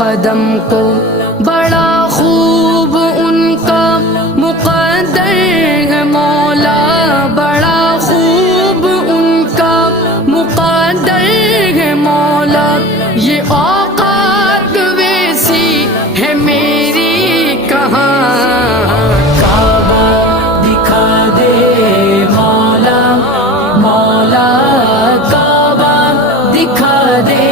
कदम को, बड़ा खूब उनका मुक़द्दर है मौला, बड़ा खूब उनका मुक़द्दर है मौला। ये औकात वैसी है मेरी कहाँ, काबा दिखा दे मौला, मौला काबा दिखा दे